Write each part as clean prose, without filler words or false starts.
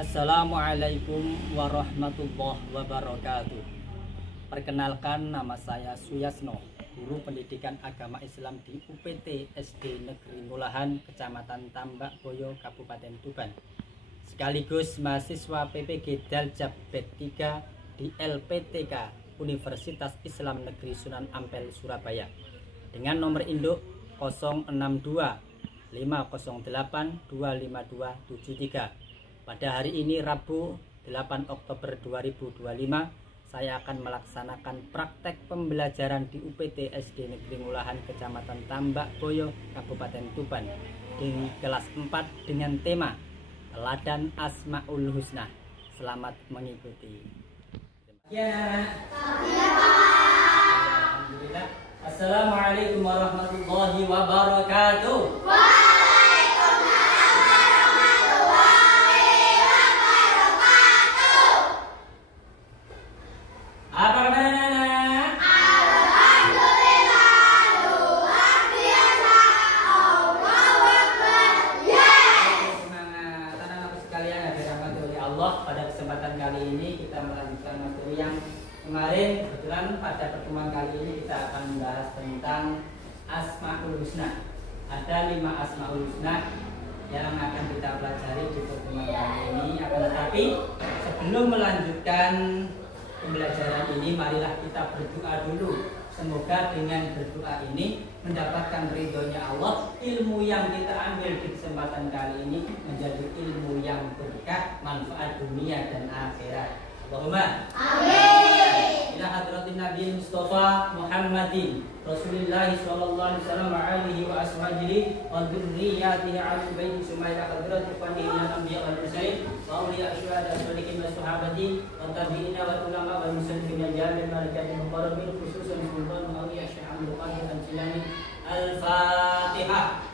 Assalamualaikum warahmatullahi wabarakatuh. Perkenalkan, nama saya Suyasno, guru pendidikan agama Islam di UPT SD Negeri Ngulahan, Kecamatan Tambak Boyo, Kabupaten Tuban, sekaligus mahasiswa PPG Daljab Bet 3 di LPTK Universitas Islam Negeri Sunan Ampel, Surabaya, dengan nomor induk 062 508 25273. Pada hari ini Rabu 8 Oktober 2025, saya akan melaksanakan praktek pembelajaran di UPT SD Negeri Ngulahan, Kecamatan Tambak Boyo, Kabupaten Tuban, di kelas 4 dengan tema Teladan Asmaul Husna. Selamat mengikuti. Ya. Alhamdulillah. Assalamualaikum warahmatullahi wabarakatuh. Pada kesempatan kali ini kita melanjutkan materi yang kemarin. Kebetulan pada pertemuan kali ini kita akan membahas tentang Asmaul Husna. Ada 5 Asmaul Husna yang akan kita pelajari di pertemuan kali ini. Akan tetapi sebelum melanjutkan pembelajaran ini, marilah kita berdoa dulu. Semoga dengan berdoa ini mendapatkan ridhonya Allah, ilmu yang kita ambil di kesempatan kali ini menjadi ilmu yang berkah, manfaat dunia dan akhirat. Allahumma amin. Ila hadratin Nabi Mustafa Muhammadin Rasulullah sallallahu alaihi wasallam wa alihi wa ashabihi wa dzurriyyatihi ala baiti sumayya hadratin qaniyil anbiya wal mursalin wa awliya asyhadu sholihin wa sahabati wa tabi'ina wa ulama wal muslimin jami'an malaikati muqarrabin khususan sultan awliya Syekh Abdul Qadir Al-Jilani. Al-Fatihah.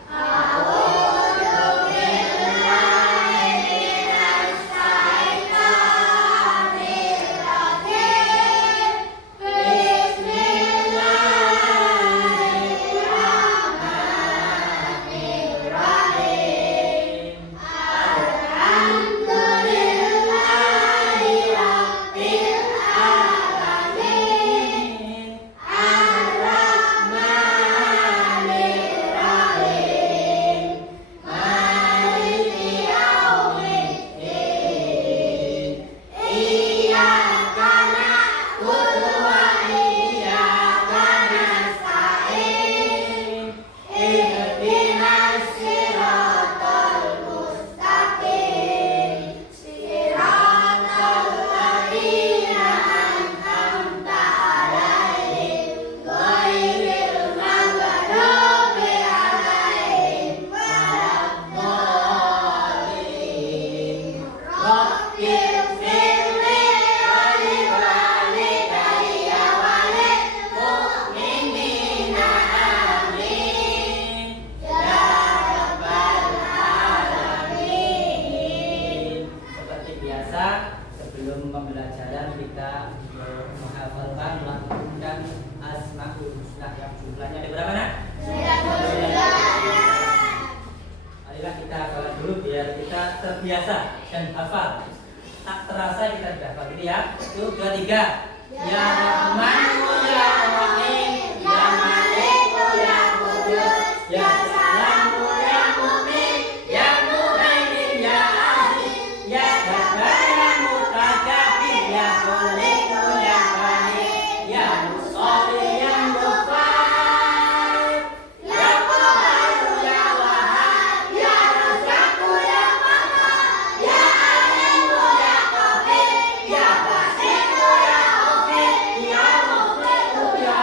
Sebelum pembelajaran kita menghafalkan, melakukan Asmaul Husna yang jumlahnya ada berapa, nak? 99. Marilah kita hafal dulu biar kita terbiasa dan hafal. Tak terasa kita sudah hafal ini ya. 1, 2, 3. Ya Rahmanu ya Rahim, ya Maliku ya Qudus, ya Salamu ya Mu'min, ya Muhaimin ya Aziz, ya Jabbar ya Mutakabbir, ya Khaliqu ya Bani, ya Musalli ya Mughfar, ya Qaharu ya Wahhab, ya Razzaqu ya Qahhar, ya Alimu ya Khabir, ya Basiru ya Ghafir, ya Mukhliqu ya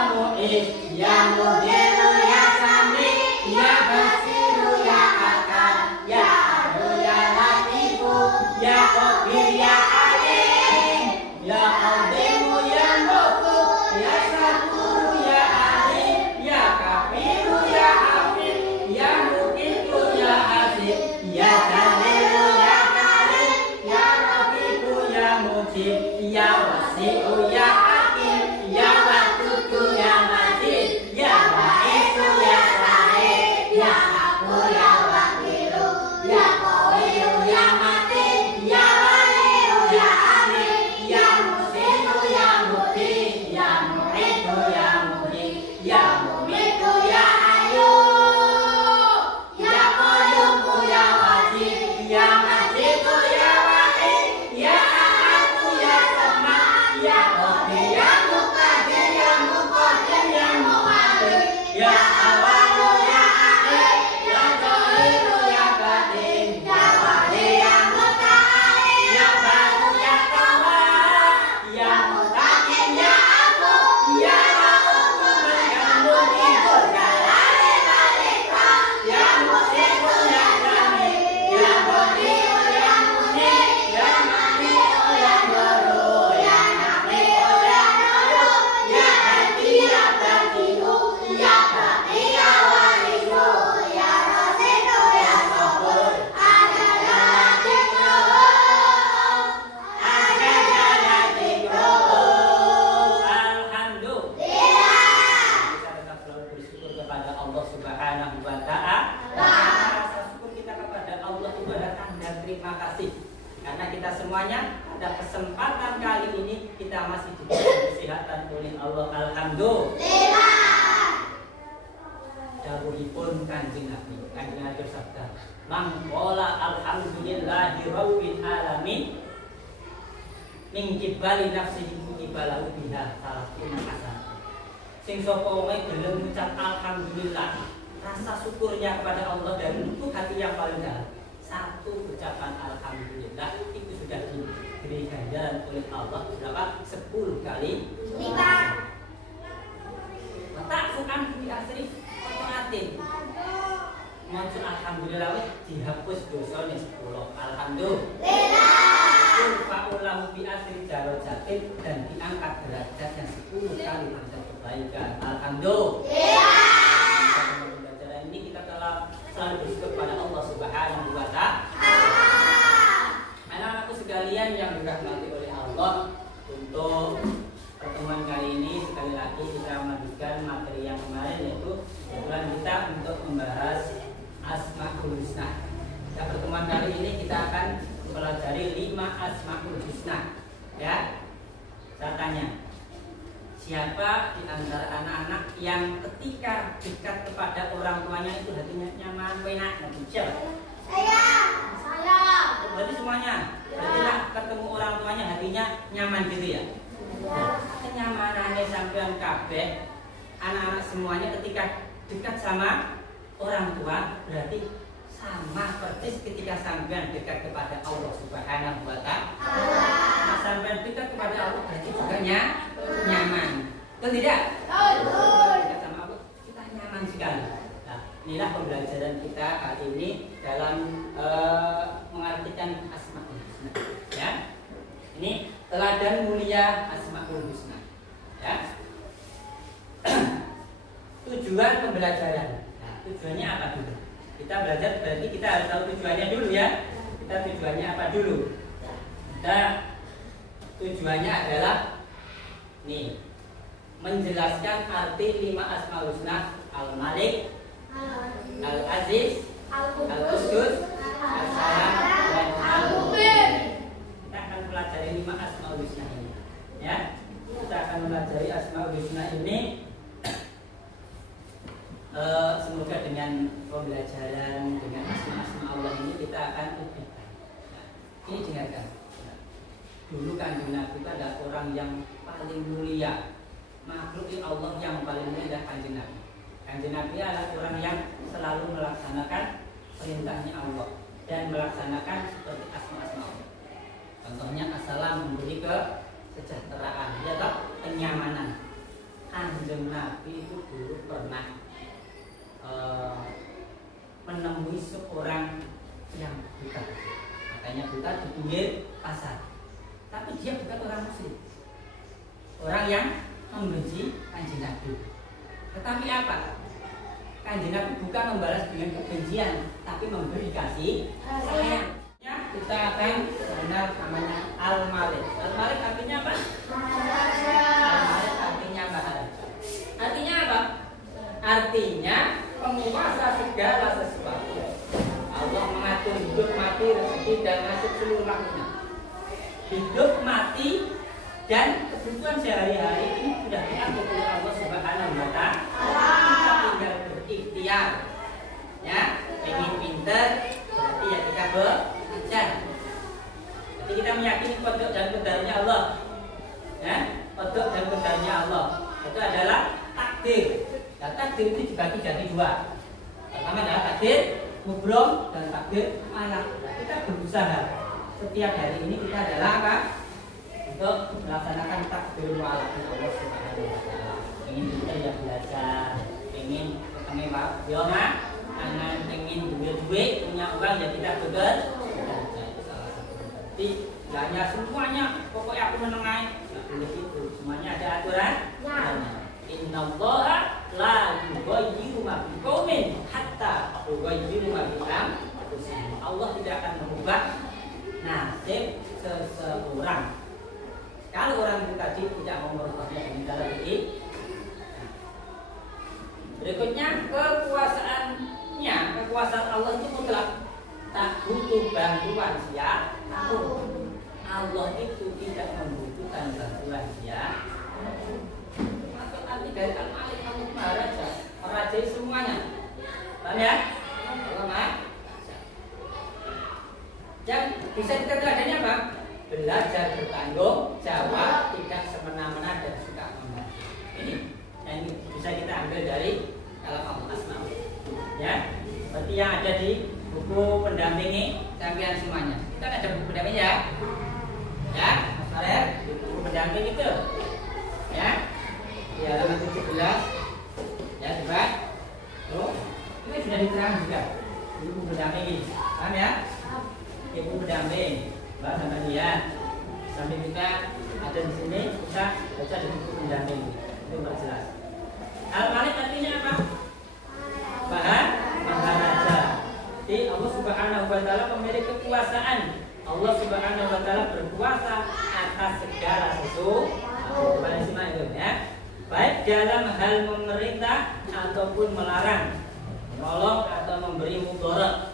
dan terima kasih karena kita semuanya pada kesempatan kali ini kita masih diberi kesehatan oleh Allah. Alhamdulillah. Dawuhipun Kanjeng Nabi bersabda, "Man qala alhamdulillahi rabbil alamin min qibali nafsihi qibalahu biha salatun hasan." Sing sapa wae gelem ngucap alhamdulillah, rasa syukurnya kepada Allah dari lubuk hati yang paling dalam. Satu ucapan alhamdulillah itu sudah diberi ganjaran oleh Allah berapa? 10 kali lipat. Tak sukan di asri otomatis. Maksud alhamdulillah dihapus dosanya 10. Alhamdulillah. Fa'ulahu bi asri darajatin dan diangkat derajatnya 10 kali derajat kebaikan. Alhamdulillah. Selalu bersyukur kepada Allah Subhanahu wa Ta'ala. Anak-anakku sekalian yang dirahmati oleh Allah, untuk pertemuan kali ini sekali lagi kita melanjutkan materi yang kemarin, yaitu kebetulan kita untuk membahas Asmaul Husna. Pada pertemuan kali ini kita akan mempelajari 5 Asmaul Husna. Ya, saya tanya, siapa di antara anak-anak yang ketika dekat kepada orang tuanya itu hatinya nyaman, enak, dan siapa? Saya. Berarti semuanya. Berarti nak ketemu orang tuanya hatinya nyaman gitu ya? Kenyamanannya sampean kabeh anak-anak semuanya ketika dekat sama orang tua berarti sama persis ketika sampean dekat kepada Allah Subhanahu wa Ta'ala. Nah, sampean dekat kepada Allah berarti juga nyaman. Betul tidak? Betul. Dekat sama Allah kita nyaman sekali. Nah, inilah pembelajaran kita kali ini dalam mengartikan Asmaul Husna. Ya. Ini teladan mulia Asmaul Husna. Ya. Tujuan pembelajaran. Nah, tujuannya apa dulu? Kita belajar berarti kita harus tahu tujuannya dulu ya. Kita tujuannya apa dulu? Kita tujuannya adalah nih, menjelaskan arti 5 Asmaul Husna: Al-Malik, Al-Aziz, Al-Qudus, As-Salam, dan Al-Mu'min. Kita akan pelajari 5 Asmaul Husna ini. Ya, kita akan pelajari Asmaul Husna ini. Semoga dengan pembelajaran dengan asma-asma Allah ini kita akan lebih baik. Nah, ini dengarkan. Dulu Kanjeng Nabi itu adalah orang yang paling mulia, makhluk Allah yang paling mulia Kanjeng Nabi. Kanjeng Nabi adalah orang yang selalu melaksanakan perintahnya Allah dan melaksanakan seperti asma-asma Allah. Contohnya assalam, memberi kesejahteraan, ya toh, kenyamanan. Kanjeng Nabi itu dulu pernah menemui seorang yang buta, makanya buta di pinggir pasar. Tapi dia bukan orang muslim, orang yang membenci Kanjeng Nabi. Tetapi apa? Kanjeng Nabi bukan membalas dengan kebencian, tapi memberi kasih sayang. Kita akan mengenal namanya Al-Malik. Al-Malik artinya apa? Al-Malik artinya maharaja. Artinya apa? Artinya penguasa segala sesuatu. Allah mengatur hidup, mati, rezeki, dan nasib seluruh makhluknya. Hidup, mati, dan kebutuhan sehari-hari ini sudah diatur oleh Allah Subhanahu wa Ta'ala. Kita tinggal berikhtiar. Ya, ingin pintar, berarti ya kita belajar. Jadi kita meyakini qada dan qadarnya Allah. Ya, qada dan qadarnya Allah itu adalah takdir. Dan takdir itu dibagi jadi 2. Pertama adalah takdir mubrom dan takdir anak. Kita berusaha setiap hari ini kita adalah apa? Untuk melaksanakan takdir mu'alaf Allah Subhanahu wa Ta'ala. Ingin kita ya belajar, ingin ketemu Pak Yoma, anak ingin duit, punya uang ya kita belajar. Jadi hanya semuanya pokoknya aku menengai, nggak boleh gitu. Semuanya ada aturan. Innallaha la yughayyiru ma biqaumin hatta yughayyiru ma bi anfusihim. Allah tidak akan mengubah nasib seseorang kalau orang itu tadi tidak mau merubahnya dengan cara ini. Berikutnya kekuasaan Allah itu mutlak. tak butuh bantuan siapapun. Allah itu tidak membutuhkan bantuan siapapun. Maka arti dari Al-Malik, Allah Maha Raja, merajai semuanya. Paham ya? Allah Maha. Yang bisa kita teladani apa? Belajar bertanggung jawab, tidak semena-mena dan suka membantu. Ini yang bisa kita ambil dari kalam Allah Asmaul. Ya, seperti yang ada di buku pendampingi sampean semuanya. Kita ada buku pendamping ya, ya, Mas Farel, buku pendamping itu, ya, di halaman 17, ya, coba. Tuh, ini sudah diterang juga buku pendamping ini, paham ya? Buku pendamping, Mbak sampai lihat, sampai kita ada di sini kita baca di buku pendamping itu jelas. Al-Malik artinya apa? Maha Raja. Jadi Allah Subhanahu wa taala pemilik kekuasaan. Allah Subhanahu wa taala berkuasa atas segala sesuatu. Itu ya. Baik dalam hal memerintah ataupun melarang, menolong atau memberi mudarat.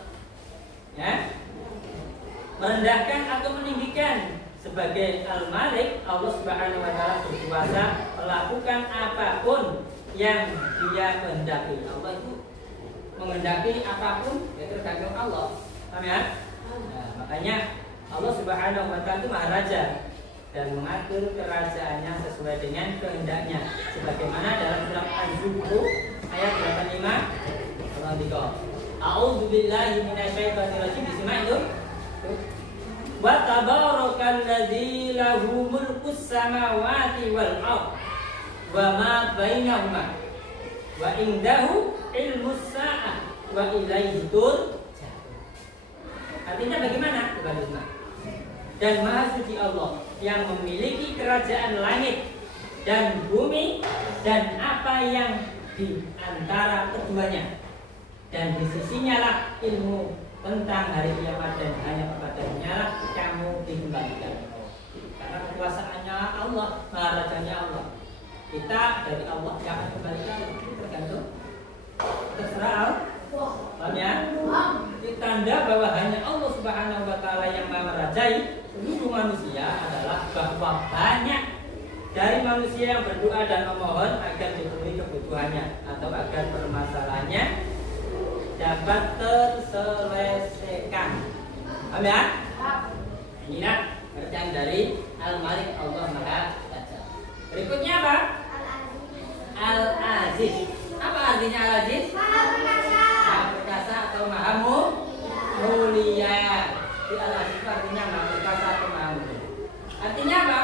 Ya. Merendahkan atau meninggikan. Sebagai Al-Malik, Allah Subhanahu wa taala berkuasa melakukan apapun yang Dia kehendaki. Allah itu menghendaki apapun ya tergantung Allah. Paham ya? Nah, makanya Allah Subhanahu wa taala itu Maha Raja dan mengatur kerajaannya sesuai dengan kehendaknya. Sebagaimana dalam surat Az-Zukhruf ayat 85 Allah dikatakan, A'udzubillahi minasyaitonir rajim. Disimak itu. Wa tabarakalladzi lahu mulkus samawati wal ardh wa ma bainahuma wa indahu ilmus sa'ah wa ilaihi turja'un. Artinya bagaimana? Dan Maha Suci Allah yang memiliki kerajaan langit dan bumi dan apa yang di antara keduanya, dan di sisinya lah ilmu tentang hari kiamat dan hanya kepadanya lah kamu dikembalikan. Karena kekuasaannya Allah, Maha Rajanya Allah. Kita dari Allah yang akan kembalikan itu tergantung terserah Allah. Paham ya? Ini tanda bahwa hanya Allah Subhanahu wa taala yang Maha merajai seluruh manusia adalah bahwa banyak dari manusia yang berdoa dan memohon agar dipenuhi kebutuhannya atau agar permasalahannya dapat terselesaikan. Paham ya? Inilah kerjaan dari Al-Malik, Allah Maha Raja. Berikutnya apa? Al-Aziz. Apa artinya Al-Aziz? Maha perkasa atau Maha mulia. Di Al-Aziz artinya Maha perkasa atau Maha mulia. Artinya apa?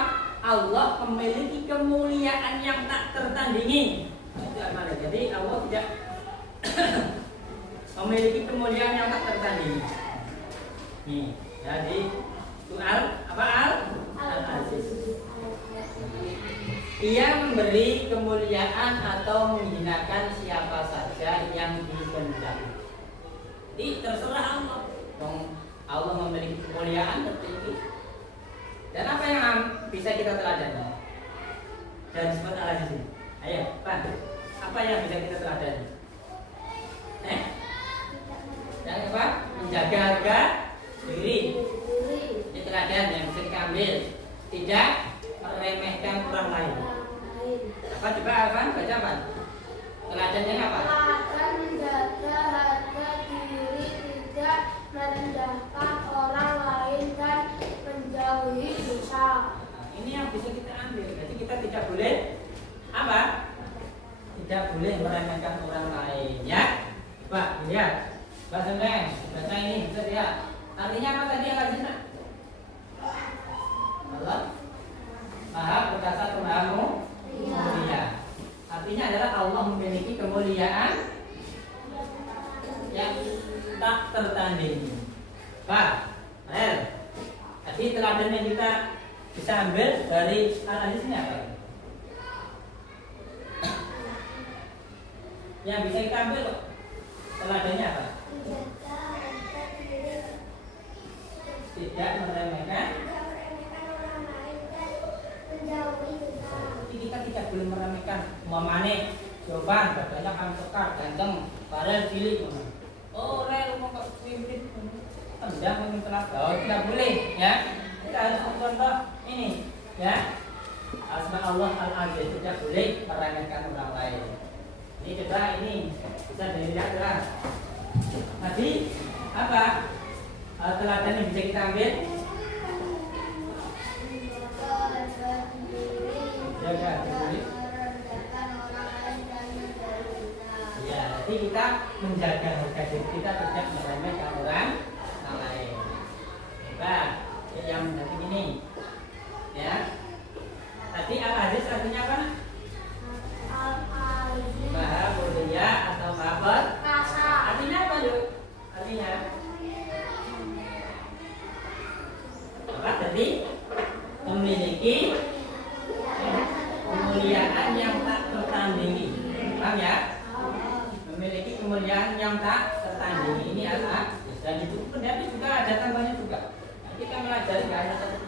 Allah memiliki kemuliaan yang tak tertandingi. Itu Al-Malik. Jadi Allah tidak memiliki kemuliaan yang tak tertandingi. Nih, jadi soal apa Al-Aziz. Ia memberi kemuliaan atau menghinakan siapa saja yang dikehendaki. Ini terserah Allah. Allah memiliki kemuliaan tertinggi. Dan apa yang bisa kita teladani dari sifat Al-Aziz ini? Ayo, Pak. Apa yang bisa kita teladani? Yang apa? Menjaga harga diri. Ini teladan yang bisa kita ambil. Tidak meremehkan orang lain. Apa coba apa? Baca apa? Teladannya apa? Teladan menjaga harga diri, tidak merendahkan orang lain dan menjauhi dosa. Ini yang bisa kita ambil. Jadi kita tidak boleh apa? Tidak boleh meremehkan orang lain, ya. Pak, lihat. Bahasa Inggris, baca ini bisa lihat. Artinya apa tadi Al-Aziz? Allah Maha perkasa atau Maha mulia. Artinya adalah Allah memiliki kemuliaan yang tak tertandingi. Pak, tadi teladan yang kita bisa ambil dari Al-Aziz ini apa? Yang bisa kita ambil kok teladannya apa? Tidak meremehkan orang lain dan menjauhi dosa. Jadi kita tidak boleh meremehkan umpamane Jovan, badannya kan tekar, ganteng, Farel cilik. Oh, rel mau kok swimrit. sudah mengenal. Oh, tidak boleh ya. Kita harus contoh ini ya. Asma Allah Al-Aziz, tidak boleh meremehkan orang lain. Ini coba ini bisa dilihat jelas. Tadi apa? Teladan yang bisa kita ambil. Jaga diri. Ya, jadi kita menjaga harga diri kita tidak meremehkan orang lain. Hebat. Yang penting ini, ya. Tadi Al-Aziz artinya apa? Maha mulia atau maha perkasa. Artinya apa dulu? Artinya apa tadi? Memiliki kemuliaan yang tak tertandingi. Paham ya? Memiliki kemuliaan yang tak tertandingi. Ini apa? Dan itu pendamping juga ada tambahnya juga. Nah, kita melajari nggak hanya satu.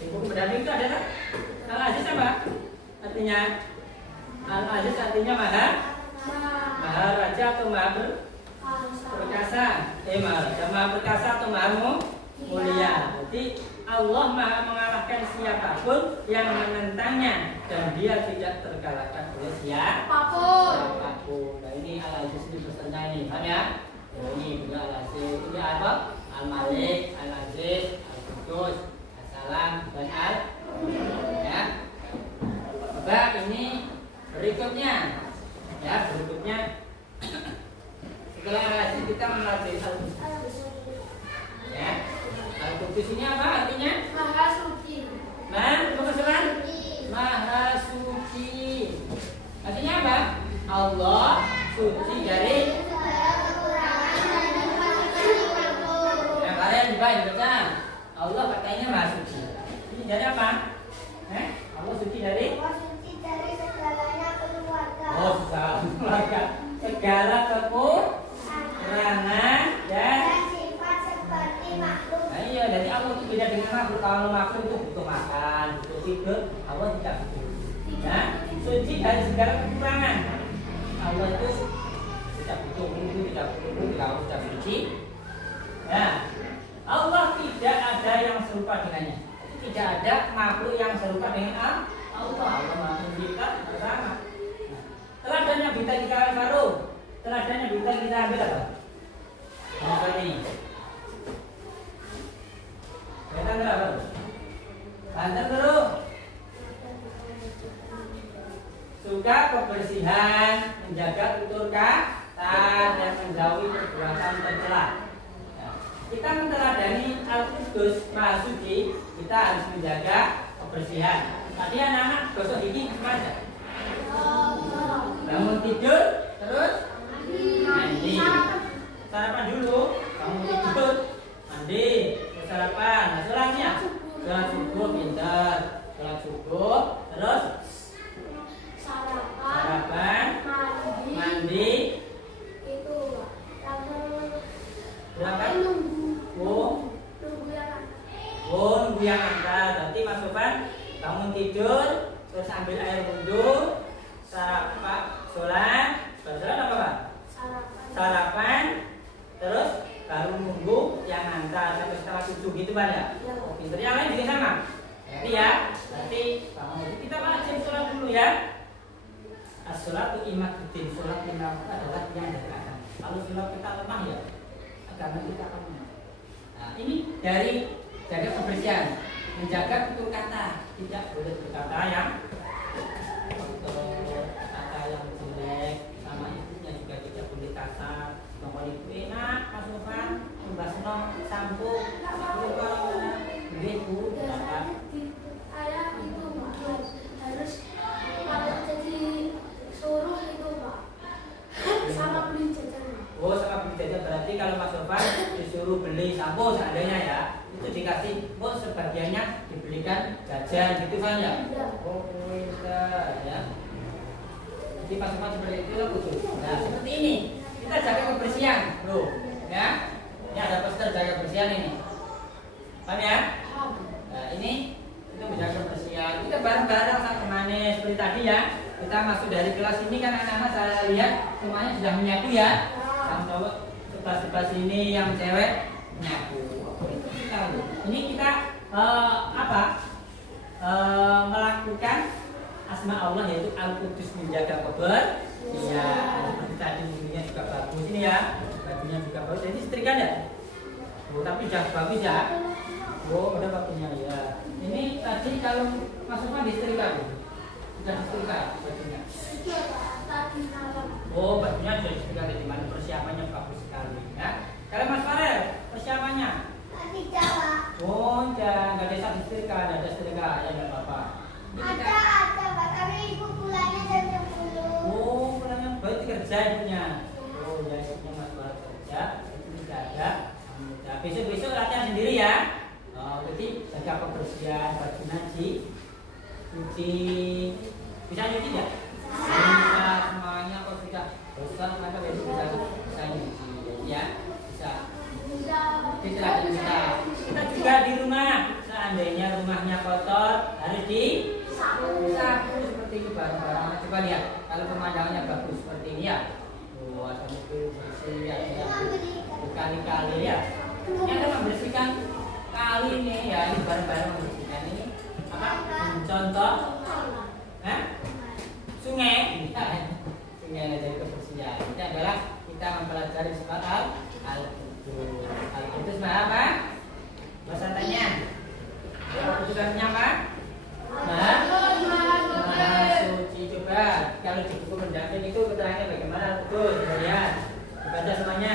Di buku pendamping itu ada Al-Aziz apa? Artinya Al-Aziz artinya maha raja atau maha perkasa. Maha raja, maha perkasa atau maha mulia. Jadi Allah maha mengalahkan siapapun yang menentangnya dan dia tidak terkalahkan oleh siapapun. Nah ini Al-Aziz ini pesannya ini, paham ya? Ini juga Al-Aziz, ini apa? Al-Malik, Al-Aziz, Al-Qudus, As-Salam dan ya. Coba ini berikutnya ya, berikutnya setelah Al-Aziz kita mempelajari Al-Qudus ya. Al-Qudus ini apa artinya? Maha suci. Maha suci. Artinya apa? Allah suci dari kalian dibaca. Allah katanya maha suci. Ini dari apa? Allah suci dari? Allah suci dari segalanya keluarga. Oh, keluarga. Segala kekurangan dan sifat seperti makhluk. nah iya, jadi Allah itu beda dengan makhluk. Kalau makhluk itu butuh makan, butuh tidur, Allah tidak butuh. Nah, suci dari segala kekurangan. Allah itu tidak butuh bumbu, tidak butuh bumbu, kalau sudah suci. Nah, Allah tidak ada yang serupa dengannya. Tidak ada makhluk yang serupa dengan Allah. Allah makhluk kita bersama. Teladannya bisa kita ambil. Teladannya bisa kita ambil apa? Ini. Kita berapa? Banten dulu. Suka kebersihan, menjaga tutur kata dan menjauhi perbuatan tercela. Kita meneladani Al-Qudus Maha Suci, kita harus menjaga kebersihan. Tadi anak-anak gosok gigi gimana? Bangun tidur, terus mandi. Sarapan dulu, bangun tidur, mandi, sarapan. Nah, sholatnya, sholat subuh pintar, sholat subuh, terus sarapan, mandi, Itu berangkat. Nunggu yang angkat. Nanti Mas Sofan bangun tidur, terus ambil air wudhu, sarapan, sholat, apa Pak? Sarapan, terus baru nunggu yang antar sampai setengah 7 gitu Pak ya? Pinter yang lain juga sama. Nanti ya, nanti bangun. Kita wajib sholat dulu ya. As-sholatu imaduddin, sholat lima waktu adalah yang dari agama. Kalau sholat kita lemah ya, agama kita akan lemah. Nah ini dari jaga kebersihan, menjaga tutur kata, tidak boleh berkata yang kata yang jelek, sama ibunya juga tidak boleh kasar. Ngomong ibu enak, Mas Sofan, membahas nong, sampo, ibu, ayah itu harus kalau jadi suruh itu Pak sama beli jajan. Oh sama beli jajan, berarti kalau Mas Sofan disuruh beli sampo seandainya ya, itu dikasih, oh sebagiannya dibelikan jajan gitu kan ya? Oh bisa ya. Jadi Mas Sofan seperti itu lah khusus. Nah seperti ini, kita jaga kebersihan bro ya. Ini ada poster jaga kebersihan ini, paham ya? Nah ini itu menjaga kebersihan. Kita bareng-bareng sama manis seperti tadi ya. Kita masuk dari kelas ini kan anak-anak saya lihat semuanya sudah menyatu ya. Yang cowok sebelah sini, yang cewek penyapu. Ini kita melakukan asma Allah yaitu Al-Qudus, menjaga kober. Iya, seperti tadi bunyinya juga bagus ini ya, bajunya juga bagus. Jadi setrika enggak? Oh, tapi sudah bagus ya. Oh, udah bajunya ya. Ini tadi kalau Mas Umar disetrika Bu? Sudah disetrika bajunya? Tadi malam. Oh, bajunya sudah disetrika, di mana persiapannya bagus sekali ya. Kalau Mas Farel, persiapannya? Tadi Jawa. Oh, jangan, nggak ada disetrika, nggak ada setrika ya, nggak apa-apa. Ada Pak, tapi ibu pulangnya jam 10. Oh, pulangnya baik kerja ibunya. Oh, ya ibunya Mas Farel kerja, itu tidak ada. Nah, besok-besok latihan sendiri ya. Oh, jadi jaga kebersihan baju Naji, cuci, bisa nyuci nggak? Bisa semuanya kok sudah bosan maka besok bisa nyuci ya, bisa. Kita juga di rumah, seandainya rumahnya kotor harus disapu seperti itu barang-barangnya. Coba lihat, kalau pemandangannya bagus seperti ini ya. Oh, ada mobil bersih ya, berkali-kali ya. Ini ada membersihkan kali ini ya, ini barang-barang membersihkan ini apa? Contoh, sungai, sungai dari kebersihan. Ini adalah kita mempelajari soal Al-Qudus. Al-Qudus apa? Bahasa tanya. Al-Qudus artinya apa? Maha suci. Coba kalau di buku pendamping itu keterangannya bagaimana Al-Qudus? Lihat, dibaca semuanya.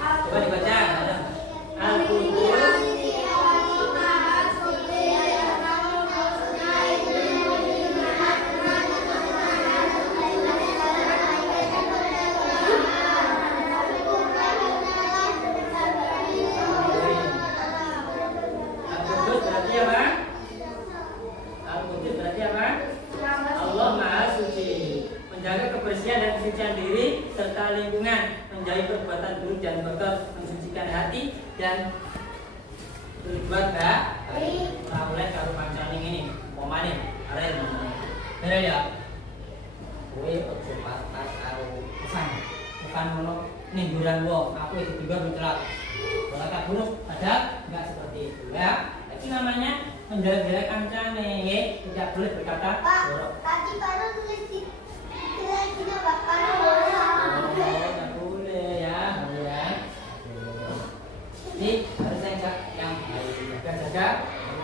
Coba dibaca. Al-Qudus. Kebersihan dan kesucian diri serta lingkungan, menjauhi perbuatan buruk dan kotor, mensucikan hati dan berbuat baik. Mulai karo pancaning ini, pomane, arek ngomong. Bener ya? Kowe ojo patas karo bukan ngono nimburan wong, aku itu juga mencelak. Kalau tak buruk, padahal enggak seperti itu ya. Itu namanya menjaga kancane, ya. Tidak boleh berkata buruk. Tadi baru tulis di Bapak. Nggak boleh ya, ya. Ini harus yang jaga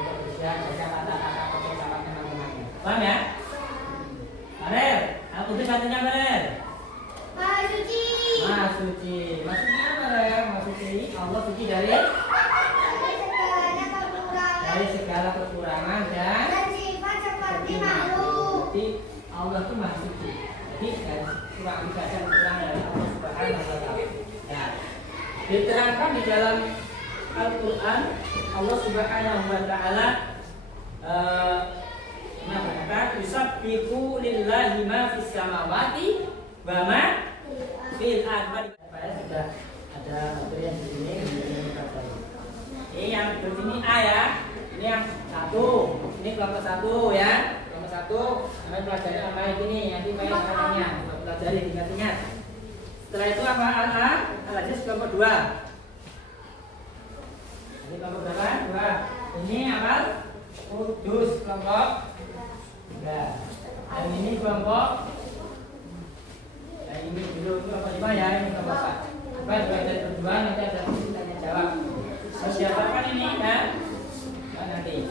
kebersihan, jaga kata-kata kotor sama teman-teman. Paham ya? Farel, Al-Qudus artinya apa, Farel? Maha suci. Maha suci. Maksudnya apa, Farel? Maha suci. Allah suci dari segala kekurangan dan sifat seperti makhluk. Jadi Allah itu maha suci. Jadi dari kurang ibadah kurang dari Allah Subhanahu wa taala. Nah, diterangkan di dalam Al-Qur'an Allah Subhanahu wa taala berkata, "Yusabbihu lillahi ma fis samawati wa ma fil ardi." Sudah ada materi yang di sini ini yang di sini A ya. Ini yang satu. Ini kelompok satu ya. Satu, namanya pelajari apa ini? Nanti banyak katanya, pelajari ingat-ingat. Setelah itu apa? Al-Aziz kelompok 2. Ini kelompok berapa? 2. Ini apa? Qudus kelompok 3. Dan ini kelompok. Dan ini dulu kelompok 5 ya, ini kelompok 4. Apa belajar berdua nanti ada tanya jawab. Siapkan ini ya. Nanti.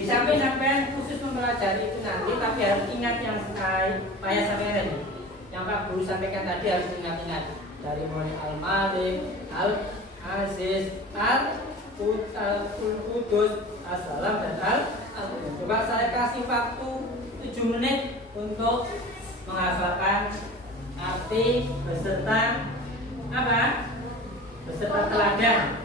Di samping sampai khusus mempelajari itu nanti, tapi harus ingat yang saya sampaikan tadi, yang Pak Guru sampaikan tadi harus ingat-ingat dari mulai Al-Malik, Al-Aziz, Al-Qudus, As-Salam dan Al-Qudus. Coba saya kasih waktu 7 menit untuk menghafalkan arti beserta apa? Beserta teladan.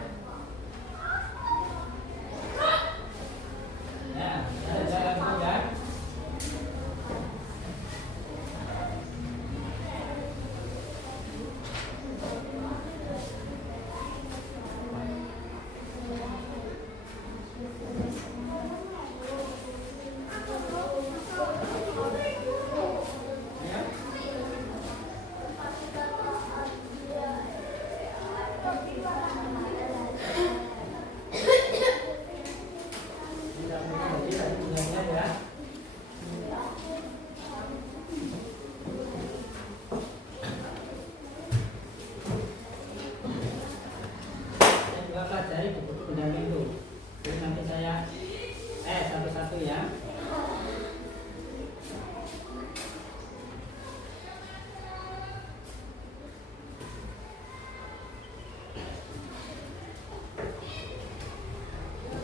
Thank you. dan pintu. Jadi nanti saya satu-satu ya.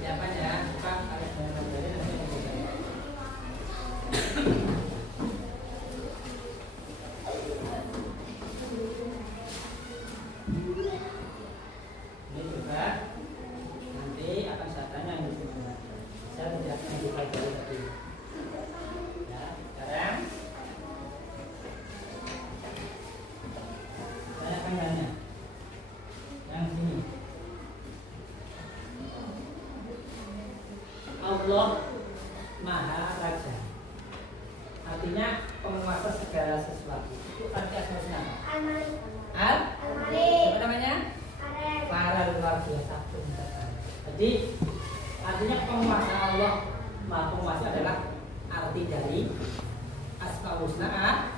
Siapanya? Pak, harus benar-benar nanti saya buka. Ini juga nanti akan saya tanya di sini. Saya tidak akan dipelajari tadi. Ya, sekarang saya akan tanya yang sini. Allah Maha Raja. Artinya penguasa segala sesuatu. Itu arti asmaul apa? Apa namanya? Para luar biasa. Jadi artinya penguasa Allah Maha Penguasa adalah arti dari Asmaul Husna.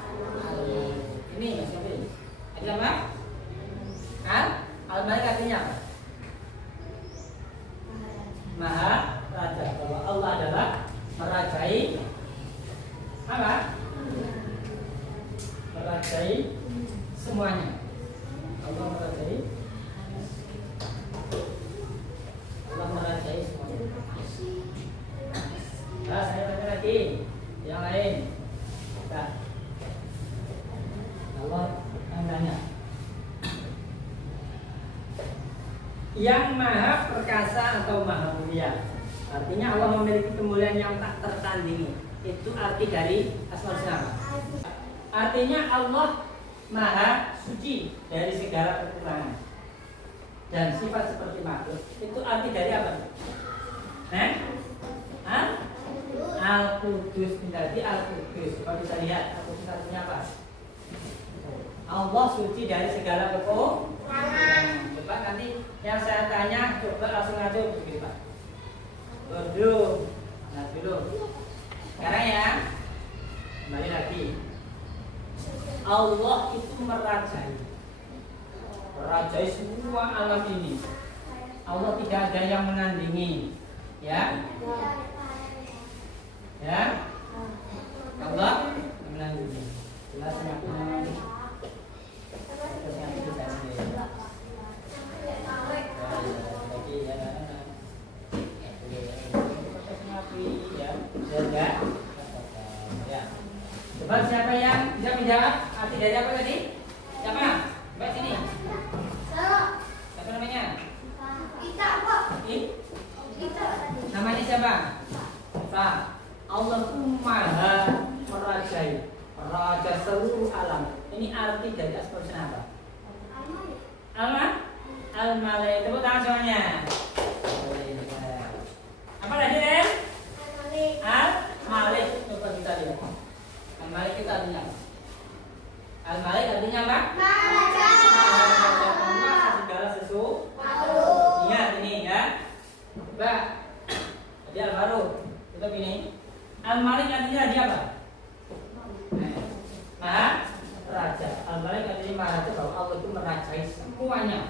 Ini Mas Yofi. Ada apa? Al-Malik artinya apa? Maha Raja. Bahwa Allah adalah merajai apa? Merajai semuanya. Allah merajai semuanya. Nah, saya tanya lagi yang lain. Nah, Allah yang tanya. Yang maha perkasa atau maha mulia. Artinya Allah memiliki kemuliaan yang tak tertandingi. Itu arti dari Asmaul Husna. Artinya Allah maha suci dari segala kekurangan dan sifat seperti makhluk. Itu arti dari apa? Al-Qudus. Berarti Al-Qudus. Kalau bisa lihat Al-Qudus artinya apa? Allah suci dari segala kekurangan. Coba nanti yang saya tanya coba langsung aja begitu Pak. Dulu. Nah dulu. Sekarang ya. Kembali lagi. Allah itu merajai semua alam ini. Allah tidak ada yang menandingi, ya. Ya. Allah menandingi. Jelasnya aku menandingi. Terusnya aku bisa sendiri. Coba siapa yang bisa menjawab arti dari apa tadi? Siapa? Coba sini. Siapa namanya? Namanya siapa? Pak. Allah itu maha merajai, raja seluruh alam. Ini arti dari Asmaul Husna apa? Al-Malik. Tepuk tangan semuanya. Apa tadi, Ren? Al-Malik. Coba kita lihat. Al-Malik itu artinya apa? Al-Malik artinya apa? Raja. Penguasa segala sesuatu. Ingat ini ya. Coba. Jadi Al-Baru. Tutup ini. Al-Malik artinya dia apa? Maha Raja. Al-Malik artinya Maha Raja, bahwa Allah itu merajai semuanya.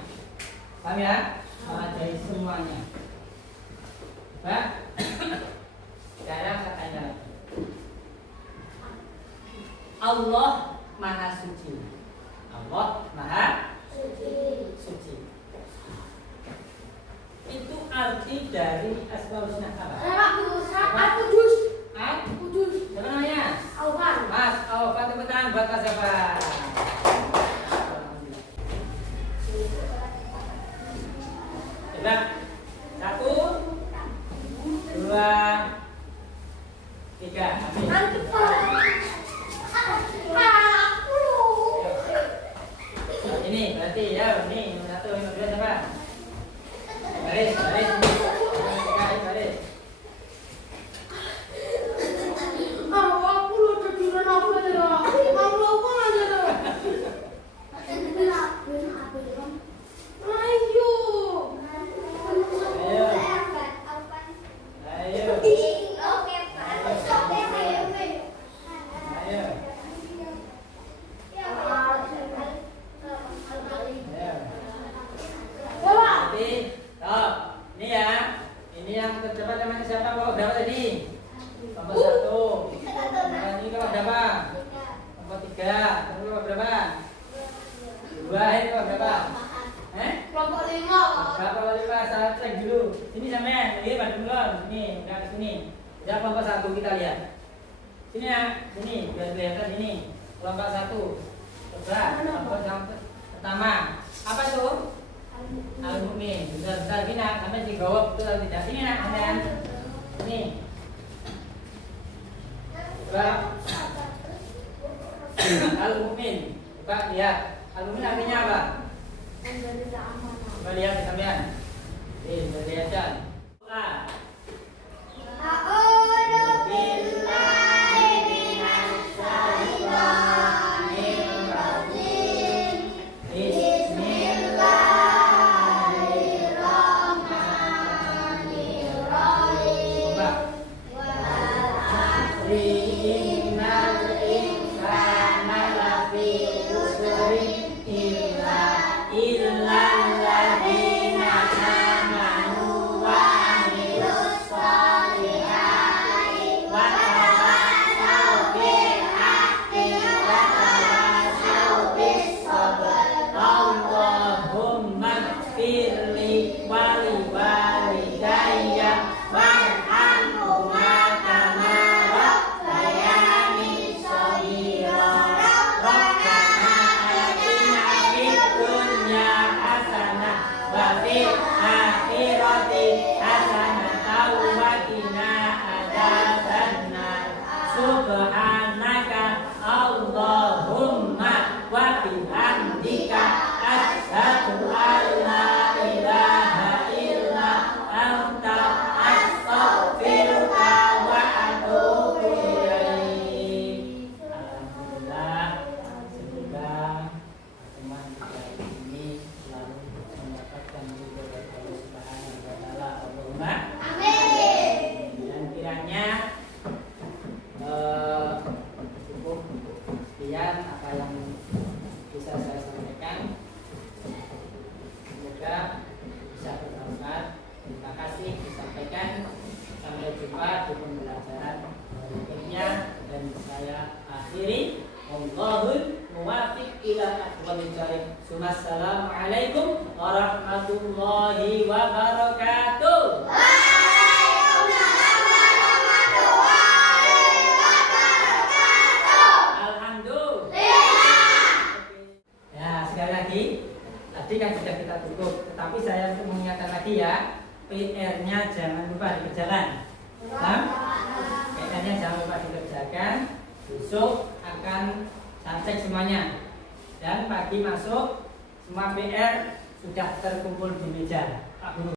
Paham ya? Merajai semuanya. Pak. Sekarang saya tanya lagi. Allah Maha Suci. Allah Maha Suci. Itu arti dari Asmaul Husna apa? Kudus. Siapa namanya? Alvan. Mas, tepuk tangan buat Mas siapa? Coba. 1, 2, 3. Ini berarti ya, ini nomor 1, nomor 2 siapa? Baris. Ayo. Berarti, stop. Ini yang terdapat namanya siapa? Kelompok berapa tadi? Kelompok 1. Nah, ini kelompok berapa? Kelompok 3. Terus kelompok berapa? 2. Ini kelompok berapa? Kelompok 5. Kelompok 5. Saya cek dulu. Sini sampean. Ini pada belum. Sini, enggak ke sini. Sudah kelompok 1 kita lihat. Sini ya. Sini, biar kelihatan ini. Kelompok 1. Coba kelompok yang pertama. Apa itu? Al-Mu'min. Bentar, ini nak, sampai digawab betul atau tidak? Sini nak, sampean. Ini. Coba. Al-Mu'min. Coba lihat. Al-Mu'min artinya apa? Coba lihat sampean. Berlihat. A. A'udzu billahi minasy syaithanir rajim. Bismillahirrahmanirrahim. Coba. Wal 'asri innal insana lafi khusrin illalladzina amanu wa 'amilus sholihati wa tawassaw bil haqqi wa tawassaw bis sabr. Allahumma firli wali walidayya warhamhuma kama rabbayani shaghira. Rabbana atina fid dunya hasanah wa fil akhirati hasanah wa qina adzabannar. Subhanaka Allahumma wa bihamdika asyhadu an la ilaha illa anta astaghfiruka wa atubu ilaik. Alhamdulillah, semoga teman kita ini selalu mendapatkan ridho dari Allah Subhanahu wa taala. Allahumma Amin. dan kiranya cukup sekian apa yang bisa saya sampaikan. Semoga bisa bermanfaat. Terima kasih disampaikan. Sampai jumpa di pembelajaran berikutnya dan saya akhiri. Wallahul muwaffiq ila aqwamit thoriq. Assalamualaikum warahmatullahi wabarakatuh. Waalaikumsalam warahmatullahi wabarakatuh. Alhamdulillah. Ya, sekali lagi tadi kan sudah kita tutup, tetapi saya untuk mengingatkan lagi ya, PR-nya jangan lupa dikerjakan. Paham? PR-nya jangan lupa dikerjakan. Besok akan saya cek semuanya. Dan pagi masuk semua PR sudah terkumpul di meja Pak Guru.